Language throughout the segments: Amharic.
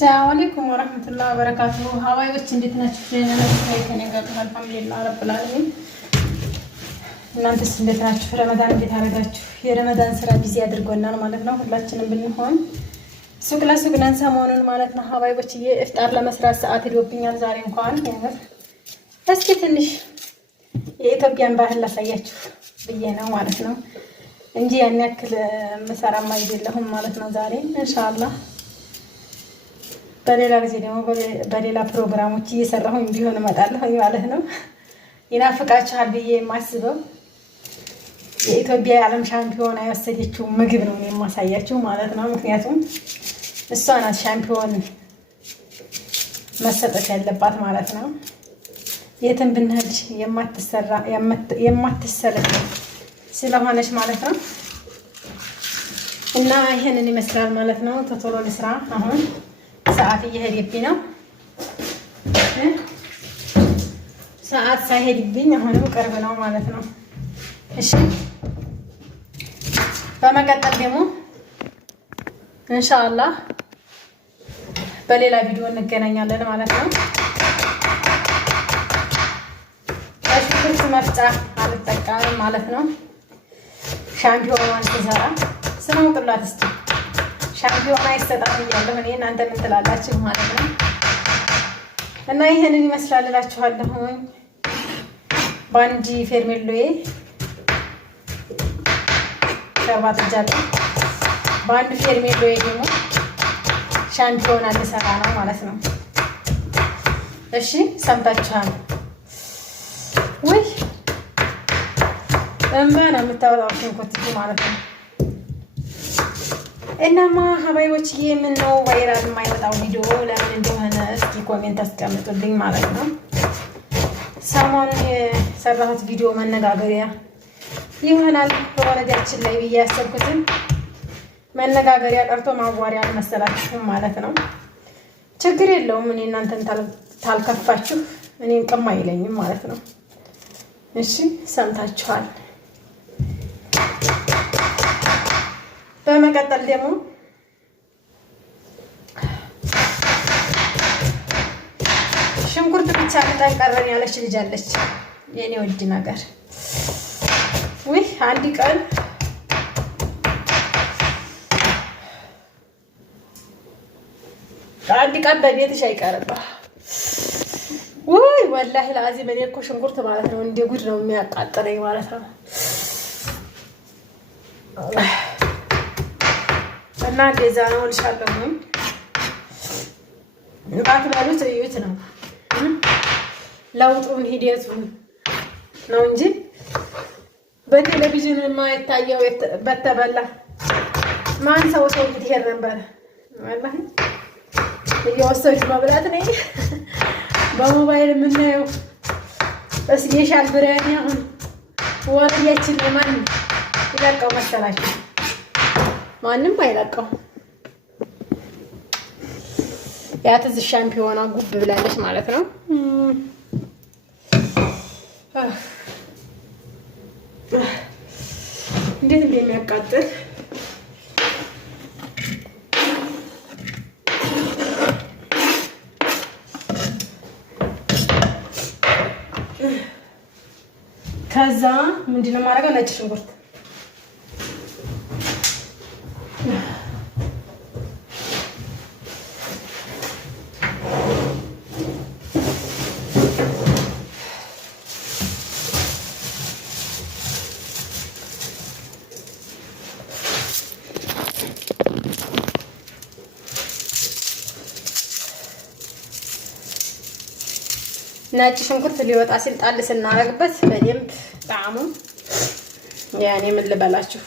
ሰላም አለይኩም ወራህመቱላሂ ወበረካቱሁ። ሀዋዮች እንዴት ናችሁ? ደህና ናችሁ? ከኔ ጋር አልሐምዱሊላህ ረብል ዓለሚን። እናንተስ እንዴት ናችሁ? ረመዳን እንዴት አደረጋችሁ? የረመዳን ስራ ቢዚ አድርጎናል ማለት ነው። ሁላችንም ብንሆን ሱቅ ለሱቅ ነን ሰሞኑን ማለት ነው። ሀዋዮች ኢፍጣር ለመስራት ሰዓት ሄዶብኛል ዛሬ እንኳን እስኪ ትንሽ የኢትዮጵያን ባህል ላሳያችሁ ብዬ ነው ማለት ነው እንጂ ያን ያክል መሰራማ አይደለሁም ማለት ነው። ዛሬ ኢንሻአላህ በሌላ ጊዜ ደግሞ በሌላ ፕሮግራሞች እየሰራሁኝ ቢሆን እመጣለሁ ማለት ነው። ይናፍቃችኋል ብዬ የማስበው የኢትዮጵያ የዓለም ሻምፒዮን የወሰደችው ምግብ ነው የማሳያችሁ ማለት ነው። ምክንያቱም እሷ ናት ሻምፒዮን መሰጠት ያለባት ማለት ነው። የትም ብንሄድ የማትሰለች ስለሆነች ማለት ነው። እና ይሄንን ይመስላል ማለት ነው። ቶሎ ልስራ አሁን ሰዓት እየሄደብኝ ነው። ሰዓት ሳይሄድብኝ አሁንም ቅርብ ነው ማለት ነው። እሺ በመቀጠል ደግሞ ኢንሻአላህ በሌላ ቪዲዮ እንገናኛለን ማለት ነው። ሽንኩርት መፍጫ አልጠቀምም ማለት ነው። ሻምፒዮኗን ትሰራ ስናውቅላት እስኪ ሻምፒዮና ይሰጣል እያለሁ እኔ እናንተ ምን ትላላችሁ ማለት ነው። እና ይሄንን ይመስላል እላችኋለሁ። ባንዲ ፌርሜሎዬ ሸርባ ጥጃለሁ። ባንዲ ፌርሜሎዬ ደግሞ ሻምፒዮና ልሰራ ነው ማለት ነው። እሺ ሰምታችኋል ወይ? እንባ ነው የምታወጣው ሽንኩርት ማለት ነው። እናማ ሀባይዎችዬ ምን ነው ቫይራል የማይወጣው ቪዲዮ ለምን እንደሆነ እስኪ ኮሜንት አስቀምጡልኝ ማለት ነው። ሰሞኑን የሰራሁት ቪዲዮ መነጋገሪያ ይሆናል በወረዳችን ላይ ብዬ ያሰብኩትን መነጋገሪያ ቀርቶ ማዋሪያ አልመሰላችሁም ማለት ነው። ችግር የለውም። እኔ እናንተን ታልከፋችሁ እኔን ቅም አይለኝም ማለት ነው። እሺ ሰምታችኋል። በመቀጠል ደግሞ ሽንኩርት ብቻ ቀረን ያለች ልጅ አለች። የኔ ውድ ነገር ውይ አንድ ቀን በቤትሽ አይቀርባ። ውይ ወላሂ ለአዚም እኔ እኮ ሽንኩርት ማለት ነው እንደ ጉድ ነው የሚያቃጥለኝ ማለት ነው። እና እንደዛ ነው ልሻለሁ። ባትበሉት እዩት ነው ለውጡን ሂደቱን ነው እንጂ በቴሌቪዥን የማይታየው በተበላ ማን ሰው ይሄድ ነበር ወላሂ። እየወሰዱ መብላት ነው በሞባይል የምናየው በስፔሻል ብሪያኒ። አሁን ወርያችን ለማን ይለቀው መሰላችሁ? ማንም አይለቀው። ያትዝ ሻምፒዮና ጉብ ብላለች ማለት ነው። እንዴት እንደሚያቃጥል ከዛ ምንድነው የማደርገው? ነጭ ሽንኩርት ነጭ ሽንኩርት ሊወጣ ሲል ጣል ስናረግበት በደንብ ጣዕሙ ያኔ ምን ልበላችሁ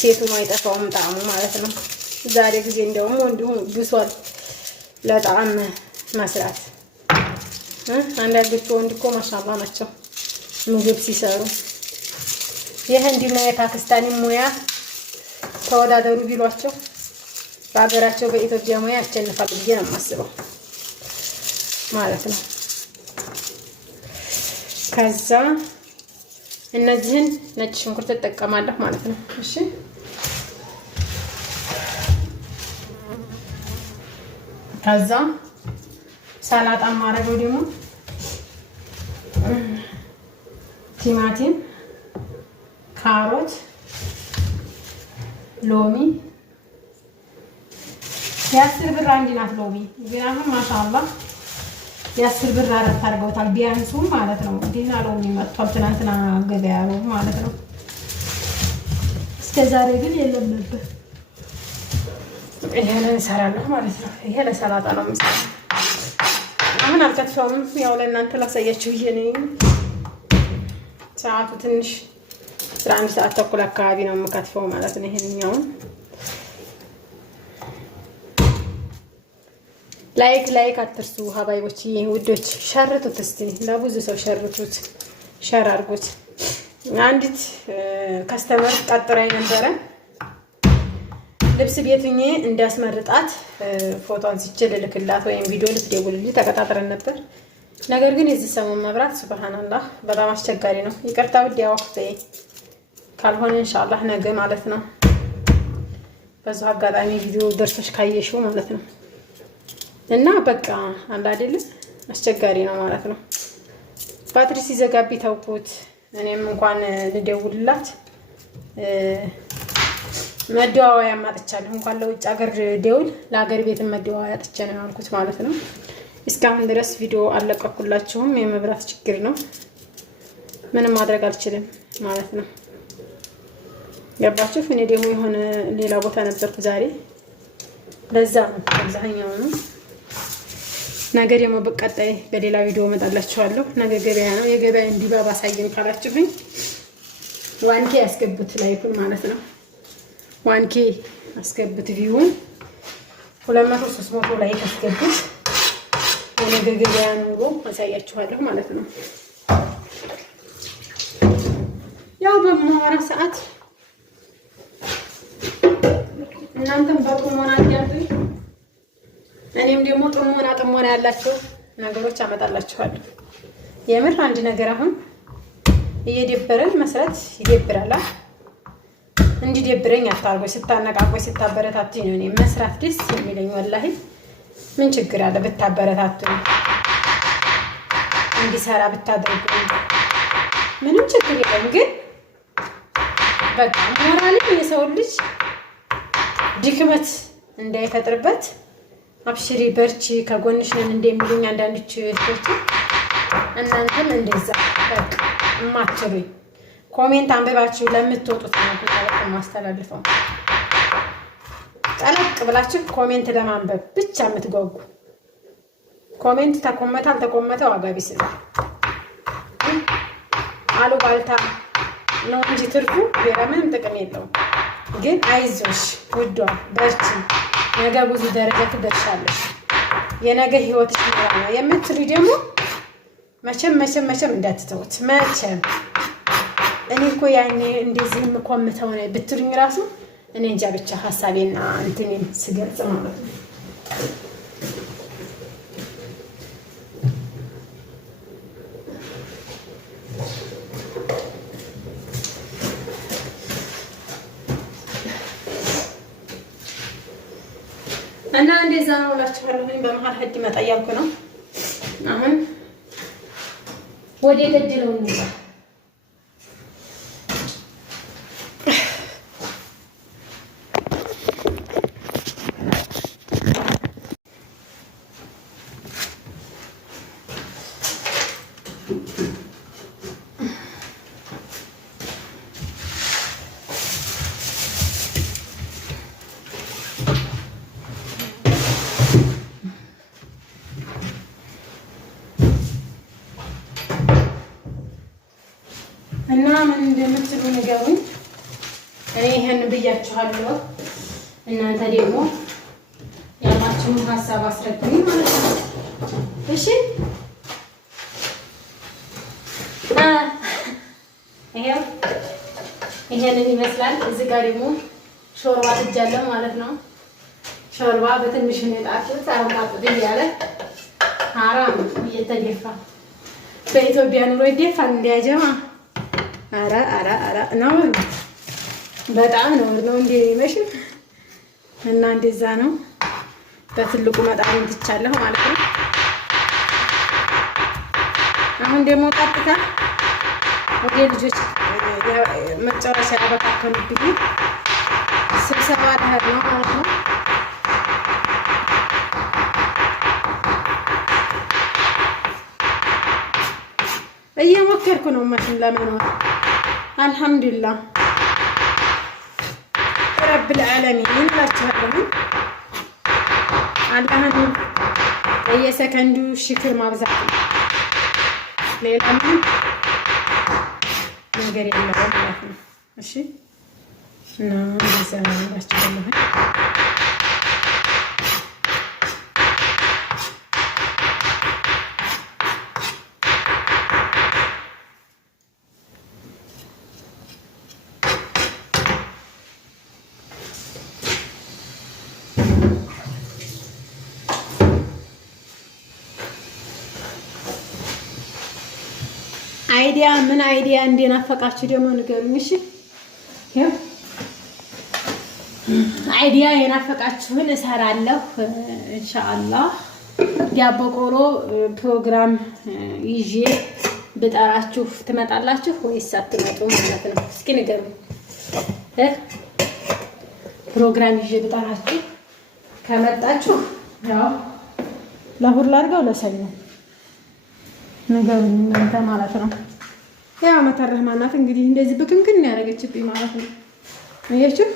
ሴቱን አይጠፋውም ጣዕሙ ማለት ነው። ዛሬ ጊዜ እንደውም እንዲሁም ብሷል ለጣዕም መስራት። አንዳንዶቹ ወንድ እኮ ማሻአላ ናቸው ምግብ ሲሰሩ። የህንዲና የፓኪስታኒ ሙያ ተወዳደሩ ቢሏቸው በሀገራቸው በኢትዮጵያ ሙያ ያሸንፋል ብዬ ነው የማስበው ማለት ነው። ከዛ እነዚህን ነጭ ሽንኩርት ተጠቀማለሁ ማለት ነው። እሺ ከዛ ሰላጣ ማረገው ደግሞ ቲማቲም፣ ካሮት፣ ሎሚ የ10 ብር አንድ ናት ሎሚ። ግን አሁን ማሻአላህ የ10 ብር አራት አድርገውታል ቢያንሱም ማለት ነው። ደህና ሎሚ መጥቷል ትናንትና ገበያ ነው ማለት ነው። እስከ ዛሬ ግን የለም ነበር። ይሄንን እንሰራለሁ ማለት ነው። ይሄ ለሰላጣ ነው የምሰራው። አሁን አልከትፈውም፣ ያው ለእናንተ ላሳያችሁ ብዬ ነኝ። ሰዓቱ ትንሽ 11 ሰዓት ተኩል አካባቢ ነው የምከትፈው ማለት ነው። ይሄንኛውን ላይክ አትርሱ ሀባይቦች ውዶች፣ ሸርቱት እስቲ ለብዙ ሰው ሸርቱት፣ ሸር አድርጉት። አንዲት ከስተመር ቀጥራኝ ነበረ ልብስ ቤትኜ እንዳስመርጣት ፎቶ አንስቼ ልልክላት ወይም ቪዲዮ ልትደውልልኝ ተቀጣጥረን ነበር። ነገር ግን የዚህ ሰሞን መብራት ሱብሃንአላህ በጣም አስቸጋሪ ነው። ይቅርታ ውድ ያወቅቴ ካልሆነ ኢንሻአላህ ነገ ማለት ነው። በዛው አጋጣሚ ቪዲዮ ደርሶሽ ካየሽው ማለት ነው። እና በቃ አንድ አይደለም አስቸጋሪ ነው ማለት ነው። ባትሪ ሲዘጋቢ ተውኩት። እኔም እንኳን ልደውልላት መደዋወያ ማጥቻለሁ። እንኳን ለውጭ ሀገር ደውል ለሀገር ቤት መደዋወያ አጥቼ ነው ያልኩት ማለት ነው። እስካሁን ድረስ ቪዲዮ አለቀኩላችሁም። የመብራት ችግር ነው፣ ምንም ማድረግ አልችልም ማለት ነው። ገባችሁ? እኔ ደግሞ የሆነ ሌላ ቦታ ነበርኩ ዛሬ፣ ለዛ ነው አብዛኛው ነው። ነገ ደግሞ በቀጣይ በሌላ ቪዲዮ እመጣላችኋለሁ። ነገ ገበያ ነው። የገበያ እንዲባባ ሳይን ካላችሁኝ ዋንኬ ያስገቡት ላይኩን ማለት ነው። ዋንኬ አስገቡት ቪውን 200 300 ላይ ያስገቡት። የነገ ገበያ ኑሮ አሳያችኋለሁ ማለት ነው። ያው በማወራ ሰዓት እናንተም በጥሞና አዳምጡኝ፣ እኔም ደግሞ ጥሞና ያላቸው ነገሮች አመጣላችኋለሁ። የምር አንድ ነገር አሁን እየደበረን መስራት ይደብራል። እንዲደብረኝ አታርጎኝ፣ ስታነቃቆኝ፣ ስታበረታቱኝ ነው እኔ መስራት ደስ የሚለኝ። ወላሂ ምን ችግር አለ ብታበረታቱኝ፣ እንዲሰራ ብታደርጉኝ፣ ምንም ችግር የለም። ግን በቃ ሞራልም የሰው ልጅ ድክመት እንዳይፈጥርበት አብሽሪ በርቺ ከጎንሽ ነን እንደሚሉኝ አንዳንዶች እህቶች፣ እናንተም እንደዛ በቃ እማትሩኝ ኮሜንት አንብባችሁ ለምትወጡት ነው ማስተላልፈው። ጠለቅ ብላችሁ ኮሜንት ለማንበብ ብቻ የምትጓጉ ኮሜንት ተኮመተ አልተኮመተ ዋጋ ቢስ ነው። አሉባልታ ነው እንጂ ትርፉ ሌላ ምንም ጥቅም የለውም። ግን አይዞሽ ውዷ በርቺ፣ ነገ ብዙ ደረጃ ትደርሻለሽ፣ የነገ ህይወትሽ ነው የምትሉ ደግሞ መቼም እንዳትተውት። መቼም እኔ እኮ ያኔ እንደዚህ የምኮምተው ነው ብትሉኝ ራሱ እኔ እንጃ ብቻ ሀሳቤና እንትኔን ስገልጽ ማለት ነው። እና እንደዛ ነው እላችኋለሁ። በመሀል ሄድ መጣ እያልኩ ነው። አሁን ወደ ገደለው ነው እና ምን እንደምትሉ ንገሩኝ። እኔ ይሄን ብያችኋለሁ። እናንተ ደግሞ ያላችሁን ሀሳብ አስረዱኝ ማለት ነው። እሺ ይሄንን ይመስላል። እዚህ ጋር ደግሞ ሾርባ ትጃለሁ ማለት ነው። ሾርባ በትንሽ ሁኔታችሁ ታውቃጡ እያለ ሐራም እየተደፋ በኢትዮጵያ ኑሮ ይደፋል እንዲያጀማ አራ ነው በጣም ነው እንደ ይመሽም እና እንደዛ ነው። በትልቁ መጣን ትቻለሁ ማለት ነው። አሁን ደግሞ ቀጥታ ወደ ልጆች መጨረሻ ያበቃከሉብኝ ስብሰባ ልሄድ ነው ማለት ነው። እየሞከርኩ ነው ማሽን ለመኖር አልሐምዱሊላህ ረብል ዓለሚን እላችኋለሁ። አላህን በየሰከንዱ ሽክር ማብዛት ነው። ሌላ ምን ነገር የለውም ማለት ነው። እሺ እና እንደዛ ነው እላችኋለሁ። ምን አይዲያ እንደናፈቃችሁ ደግሞ ንገሩኝ። እሺ ይሄው አይዲያ የናፈቃችሁን እሰራለሁ ኢንሻአላህ። ዳቦ ቆሎ ፕሮግራም ይዤ ብጠራችሁ ትመጣላችሁ ወይስ አትመጡ ማለት ነው? እስኪ ንገሩኝ። ፕሮግራም ይዤ ብጠራችሁ ከመጣችሁ ያው ለሁሉ አድርገው ለሰኞ ንገሩኝ እናንተ ማለት ነው። ያ መተረህ ማናት እንግዲህ እንደዚህ ብክንክን ያደረገችብኝ ማለት ነው። አያችሁ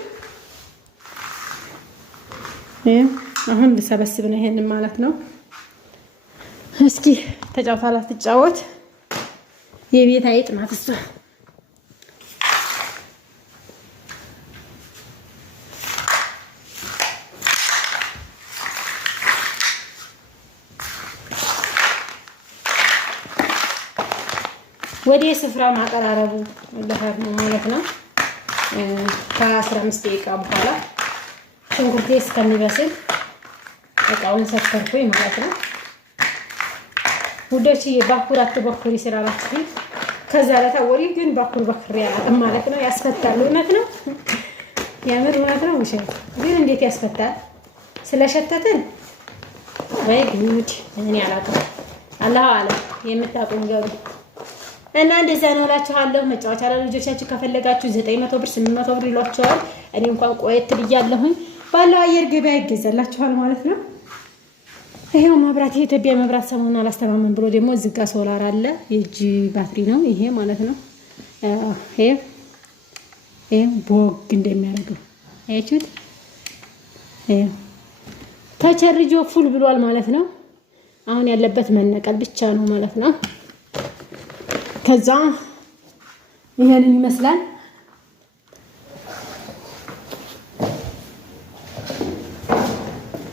አሁን ልሰበስብ ነው ይሄንን ማለት ነው። እስኪ ተጫውታላ ትጫወት የቤት አይጥ ናት እሷ። ወደ ስፍራ ማቀራረቡ ለሀብ ነው ማለት ነው። ከ15 ደቂቃ በኋላ ሽንኩርቴ እስከሚበስል እቃውን ሰፈርኩኝ ማለት ነው። ውዶች ባኩር አትበኩሪ ስላላችሁ ከዛ ለታወሪ ግን ባኩር በክሪ ያላም ማለት ነው። ያስፈታል። እውነት ነው፣ ያምር እውነት ነው። ውሸት ግን እንዴት ያስፈታል? ስለሸተትን ወይ ጉድ እኔ አላውቅም። አላህ አለ የምታውቁን ገሩ እና እንደዛ ነው እላችኋለሁ። መጫወቻ ለልጆቻችሁ ከፈለጋችሁ 900 ብር 800 ብር ይሏችኋል። እኔ እንኳን ቆየት ብያለሁኝ ባለው አየር ገበያ ይገዛላችኋል ማለት ነው። ይሄው መብራት የኢትዮጵያ መብራት ሰሞኑን አላስተማመን ብሎ ደግሞ እዚህ ጋር ሶላር አለ። የእጅ ባትሪ ነው ይሄ ማለት ነው። ይሄ ቦግ እንደሚያደርገው አያችሁት? ተቸርጆ ፉል ብሏል ማለት ነው። አሁን ያለበት መነቀል ብቻ ነው ማለት ነው። ከዛ ይሄንን ይመስላል።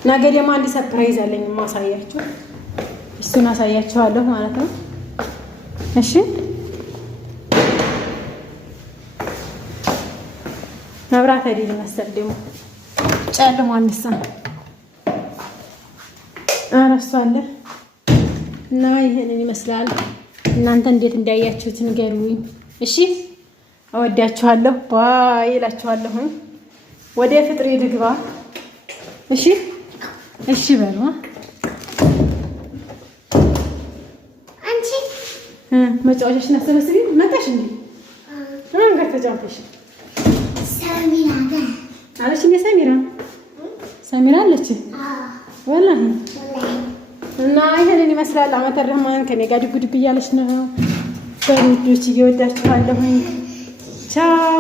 ነገ ደግሞ አንድ ሰርፕራይዝ አለኝ ማሳያችሁ። እሱን አሳያችኋለሁ ማለት ነው። እሺ መብራት አይደል መሰል ደግሞ ጨልሞ አንሳ አረሳለ እና ይሄንን ይመስላል። እናንተ እንዴት እንዳያችሁት ንገሩኝ። እሺ እወዳችኋለሁ። ባይ እላችኋለሁ። ወደ ፍጥሬ ልግባ። እሺ እሺ በሉ አንቺ መጫወቻሽን አሰበስቢ መጣሽ እንዴ? ማን ጋር ተጫወተሽ? ሰሚራ ጋር አለሽ እንዴ? ሰሚራ አለች? ወላሂ እና ይሄንን ይመስላል። አመተ ረህማን ከኔ ጋር ድጉ ድጉ እያለች ነው። በልጆች እየወዳችኋለሁ። ቻው